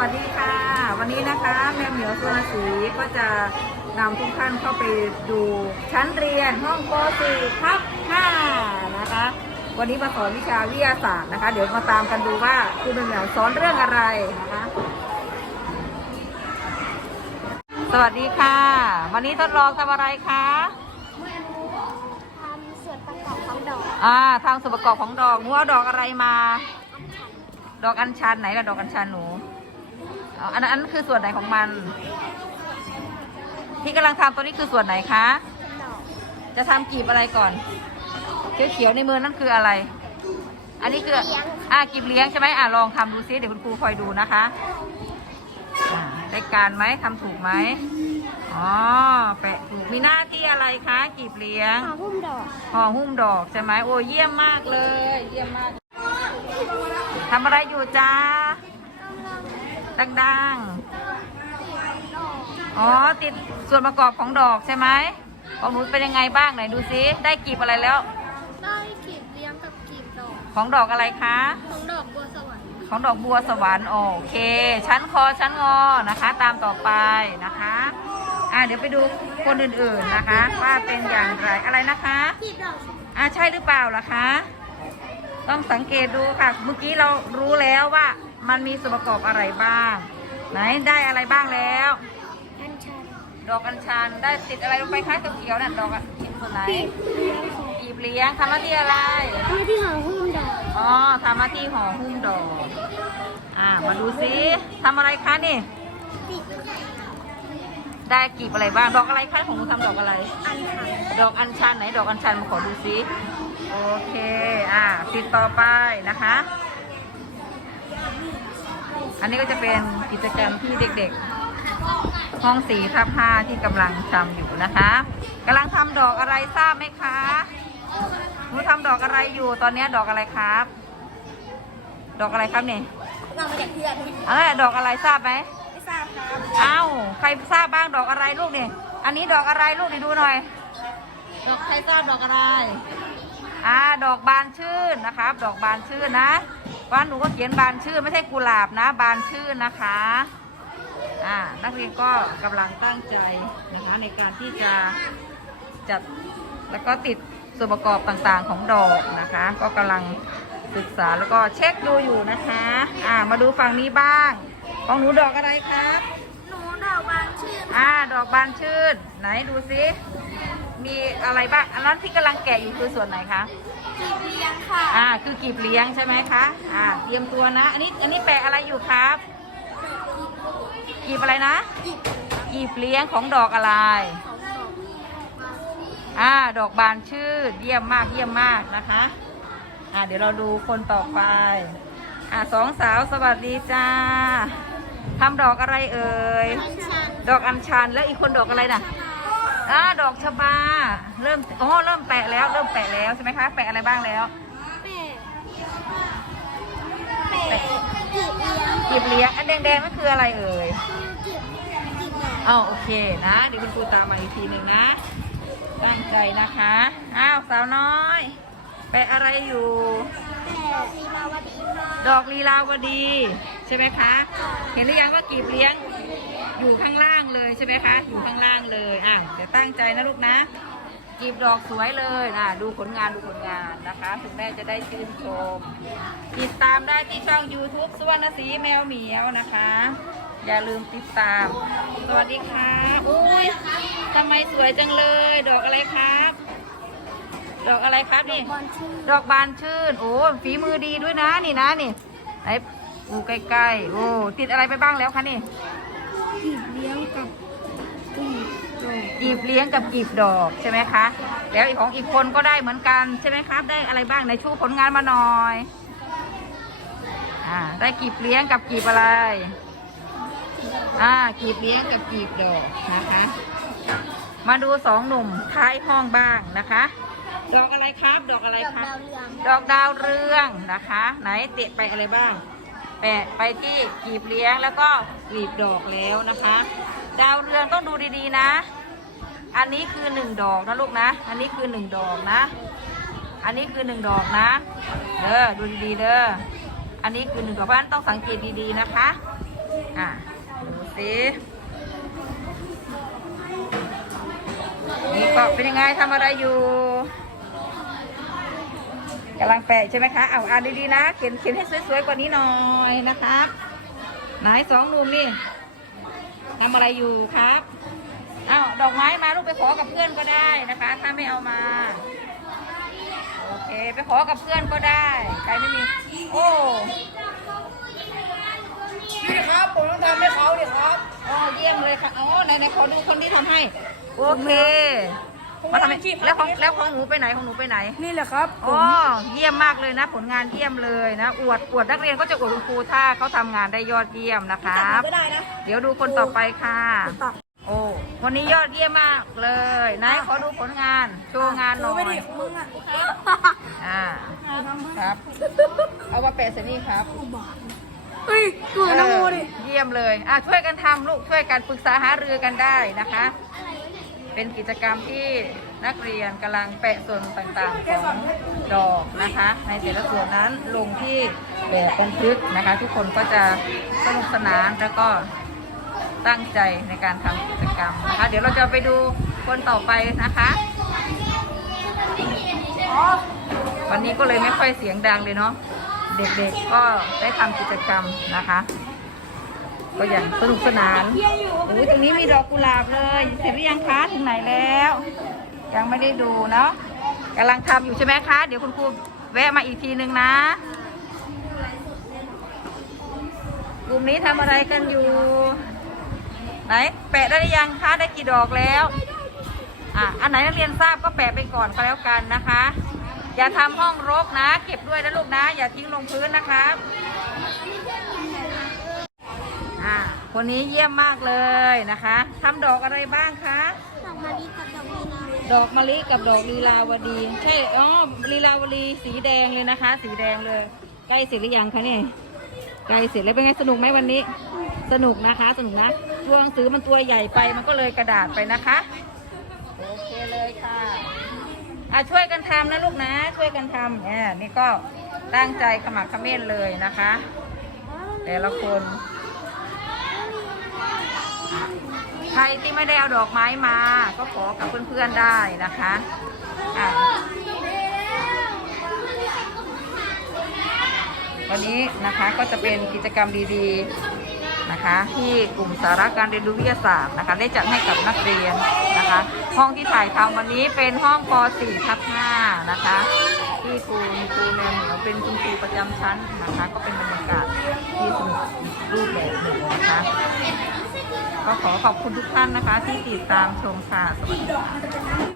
วัสดีค่ะ วันนี้นะคะแม่เหมียวสุวรรณศรีก็จะนำทุกท่านเข้าไปดูชั้นเรียนห้องป .4 ทับ5นะคะ วันนี้มาสอนวิชาวิทยาศาสตร์นะคะ เดี๋ยวมาตามกันดูว่าคุณแม่เหมียวสอนเรื่องอะไรนะคะ สวัสดีค่ะ วันนี้ทดลองทำอะไรคะทำส่วนประกอบของดอกอ่าทางส่วนประกอบของดอกหนูเอาดอกอะไรมา ดอกอัญชันไหนล่ะดอกอัญชันหนู เอาอันนั้นอันนั้นคือส่วนไหนของมัน ที่กำลังทำตัวนี้คือส่วนไหนคะ ดอกจะทำกีบอะไรก่อนเขียวๆในมือนั่นคืออะไร อันนี้คืออ่ากีบเลี้ยงใช่ไหมอ่าลองทำดูซิเดี๋ยวคุณครูคอยดูนะคะอ่าได้การไหมทำถูกไหมอ๋อแปะถูกมีหน้าที่อะไรคะกีบเลี้ยง หอหุ้มดอกห่อหุ้มดอกใช่ไหมโอ้เยี่ยมมากเลย เยี่ยมมากทำอะไรอยู่จ้า ดังๆ อ๋อ ติดส่วนประกอบของดอกใช่ไหมของหนูเป็นยังไงบ้างไหนดูซิได้กีบอะไรแล้ว ได้กีบเลี้ยงกับกีบดอก ของดอกอะไรคะ ของดอกบัวสวรรค์ ของดอกบัวสวรรค์โอเค ชั้นคอชั้นงอนะคะ ตามต่อไปนะคะ อ่าเดี๋ยวไปดูคนอื่นๆนะคะว่าเป็นอย่างไรอะไรนะคะกีบดอกอ่าใช่หรือเปล่าล่ะคะ ต้องสังเกตดูค่ะ เมื่อกี้เรารู้แล้วว่า มันมีส่วนประกอบอะไรบ้าง ไหนได้อะไรบ้างแล้ว อัญชันดอกกัญชันได้ติดอะไรลงไปคะเขียวๆน่ะดอกอะขีดส่วนไหนกีบเลี้ยงของกีบเลี้ยงทำหน้าที่อะไรไม่ที่หอหุ้มดอกอ๋อทำหน้าที่ห่อหุ้มดอก อ่า มาดูซิทำอะไรคะนี่กีบได้กีบอะไรบ้าง ดอกอะไรคะของหนูทำดอกอะไร อัญชันดอกอัญชันไหนดอกอัญชันมาขอดูซิ โอเค อ่าติดต่อไปนะคะ อันนี้ก็จะเป็นกิจกรรมที่เด็กๆ ห้องสีทับห้าที่กำลังทำอยู่นะคะกำลังทำดอกอะไรทราบไหมคะหนูทำดอกอะไรอยู่ตอนนี้ดอกอะไรครับ ดอกอะไรครับนี่เรามาจากเพื่อนอะไรดอกอะไรทราบไหมไม่ทราบครับเอ้าใครทราบบ้างดอกอะไรลูกนี่อันนี้ดอกอะไรลูกนี่ดูหน่อย ดอกใครทราบดอกอะไร อ่า ดอกบานชื่นนะครับ ดอกบานชื่นนะ บ้านหนูก็เขียนบานชื่นไม่ใช่กุหลาบนะ บานชื่นนะคะ อ่า นักเรียนก็กำลังตั้งใจนะคะ ในการที่จะจัดแล้วก็ติดส่วนประกอบต่างๆของดอกนะคะ ก็กำลังศึกษาแล้วก็เช็คดูอยู่นะคะ อ่า มาดูฝั่งนี้บ้าง ของหนูดอกอะไรครับ หนูดอกบางชื่น อ่า ดอกบานชื่น ไหนดูซิ มีอะไรบ้างอันนั้นที่กำลังแกะอยู่คือส่วนไหนคะกีบเลี้ยงค่ะอ่าคือกีบเลี้ยงใช่ไหมคะอ่าเตรียมตัวนะ อันนี้อันนี้แปะอะไรอยู่ครับกีบอะไรนะกีบกีบเลี้ยงของดอกอะไรของดอกอ่าดอกบานชื่นเยี่ยมมากเยี่ยมมากนะคะอ่าเดี๋ยวเราดูคนต่อไปอ่าสองสาวสวัสดีจ้าทำดอกอะไรเอ่ยอัญชันดอกอัญชันแล้วอีกคนดอกอะไรน่ะ อ่าดอกชบา เริ่มอ๋อเริ่มแปะแล้ว เริ่มแปะแล้วใช่ไหมคะ แปะอะไรบ้างแล้วแปะแปะกีบเลี้ยงกีบเลี้ยงอันแดงๆนั่นคืออะไรเอ่ยกีบกีบดอกอ้าวโอเคนะ เดี๋ยวคุณครูตามมาอีกทีหนึ่งนะตั้งใจนะคะ อ้าวสาวน้อย แปะอะไรอยู่แปะลีลาวดีค่ะดอกลีลาวดี ใช่ไหมคะ เห็นหรือยังว่ากีบเลี้ยง อยู่ข้างล่างเลยใช่ไหมคะ อยู่ข้างล่างเลยอะเดี๋ยวตั้งใจนะลูกนะกีบดอกสวยเลยนะดูผลงานดูผลงานนะคะคุณแม่จะได้ชื่นชม ติดตามได้ที่ช่อง YouTube สุวรรณศรีแมวเหมียวนะคะ อย่าลืมติดตาม สวัสดีครับอุ้ยทำไมสวยจังเลย ดอกอะไรครับ ดอกอะไรครับนี่ ดอกบานชื่น โอ้ฝีมือดีด้วยนะนี่นะนี่ไหนดูใกล้ๆโอ้ติดอะไรไปบ้างแล้วคะนี่ กีบเลี้ยงกับกีบดอกกีบเลี้ยงกับกีบดอกใช่ไหมคะ แล้วอีกของอีกคนก็ได้เหมือนกันใช่ไหมครับ ได้อะไรบ้างในชูผลงานมาหน่อยอ่าได้กีบเลี้ยงกับกีบอะไรอ่ากีบเลี้ยงกับกีบดอกนะคะ มาดูสองหนุ่มท้ายห้องบ้างนะคะ ดอกอะไรครับ ดอกอะไรดอกครับดาวเรืองดอกดาวเรืองนะคะ ไหนเตะไปอะไรบ้าง แปะไปที่กีบเลี้ยงแล้วก็กลีบดอกแล้วนะคะ ดาวเรืองต้องดูดีๆนะ อันนี้คือหนึ่งดอกนะลูกนะ อันนี้คือหนึ่งดอกนะ อันนี้คือหนึ่งดอกนะ เด้อดูดีๆเด้อ อันนี้คือหนึ่งดอกเพราะฉะนั้นต้องสังเกตดีๆนะคะ อะดูสินี่ก็เป็นยังไงทำอะไรอยู่ กำลังแปะใช่ไหมคะเอาอ่านดีๆนะ เขียนเขียนให้สวยๆกว่านี้หน่อยนะครับไหนสองหนุ่มนี่ทำอะไรอยู่ครับอ้าวดอกไม้มาลูกไปขอกับเพื่อนก็ได้นะคะ ถ้าไม่เอามาโอเคไปขอกับเพื่อนก็ได้ใครไม่มี โอ้นี่ครับผมต้องทำให้เขาเนี่ยครับโอ้เยี่ยมเลยค่ะอ๋อไหนไหนขอดูคนที่ทำให้ โอเค มาทำให้แล้วของแล้วของหนูไปไหนของหนูไปไหน นี่แหละครับผอ๋อมเยี่ยมมากเลยนะ ผลงานเยี่ยมเลยนะ อวดอวดนักเรียนก็จะอวดคุณครูถ้าเขาทำงานได้ยอดเยี่ยมนะครับก็ได้นะเดี๋ยวดูคนต่อไปค่ะ ตักโอ้วันนี้ยอดเยี่ยมมากเลยไหนขอดูผลงานโชว์งานหน่อไม่ยดิมึงอะอ่าทำให้ครับ เอามาแปะเสนี่ครับเฮ้ยสวยนะโมดิเยี่ยมเลย อะช่วยกันทำลูกช่วยกันปรึกษาหารือกันได้นะคะ เป็นกิจกรรมที่นักเรียนกำลังแปะส่วนต่างๆของดอกนะคะ ในแต่ละส่วนนั้นลงที่แบบบันทึกนะคะ ทุกคนก็จะสนุกสนานแล้วก็ตั้งใจในการทำกิจกรรมนะคะ เดี๋ยวเราจะไปดูคนต่อไปนะคะวันนี้ก็เลยไม่ค่อยเสียงดังเลยเนาะเด็กๆก็ได้ทำกิจกรรมนะคะ ก็อย่างสนุกสนานโอ้ยตรงนี้มีดอกกุหลาบเลย เสร็จหรือยังคะถึงไหนแล้ว ยังไม่ได้ดูเนาะกำลังทำอยู่ใช่ไหมคะ เดี๋ยวคุณครูแวะมาอีกทีนึงนะ กลุ่มนี้ทำอะไรกันอยู่ ไหน แปะได้หรือยังคะ ได้กี่ดอกแล้วอะอันไหนนักเรียนทราบก็แปะไปก่อนก็แล้วกันนะคะ อย่าทำห้องรกนะ เก็บด้วยนะลูกนะ อย่าทิ้งลงพื้นนะครับ คนนี้เยี่ยมมากเลยนะคะทำดอกอะไรบ้างคะดอกมะลิกับดอกมีนาดอกมะลิกับดอกลีลาวดีใช่อ๋อลีลาวดีสีแดงเลยนะคะ สีแดงเลย ใกล้เสร็จหรือยังคะเนี่ยใกล้เสร็จแล้วเป็นไงสนุกไหมวันนี้ สนุกนะคะสนุกนะตัวหนังสือมันตัวใหญ่ไปมันก็เลยกระดาษไปนะคะ โอเคเลยค่ะอะช่วยกันทำนะลูกนะ ช่วยกันทำเนี่ยนี่ก็ตั้งใจขมักเขม้นเลยนะคะ แต่ละคน ใค รที่ไม่ได้เอาดอกไม้มา ก็ขอกับเพื่อนๆได้นะคะอะวันนี้นะคะก็จะเป็นกิจกรรมดีๆนะคะ ที่กลุ่มสาระการเรียนรู้วิทยาศาสตร์นะคะ ได้จัดให้กับนักเรียนนะคะ ห้องที่ถ่ายทำวันนี้เป็นห้องป .4 ทับ5นะคะ ที่ครูครูแมวเหมียวเป็นคุณครูประจำชั้นนะคะ ก็เป็นบรรยากาศที่สนุกรูปแบบหนึ่งนะคะ ก็ขอขอบคุณทุกท่านนะคะ ที่ติดตามชมค่ะสวัสดีค่ะ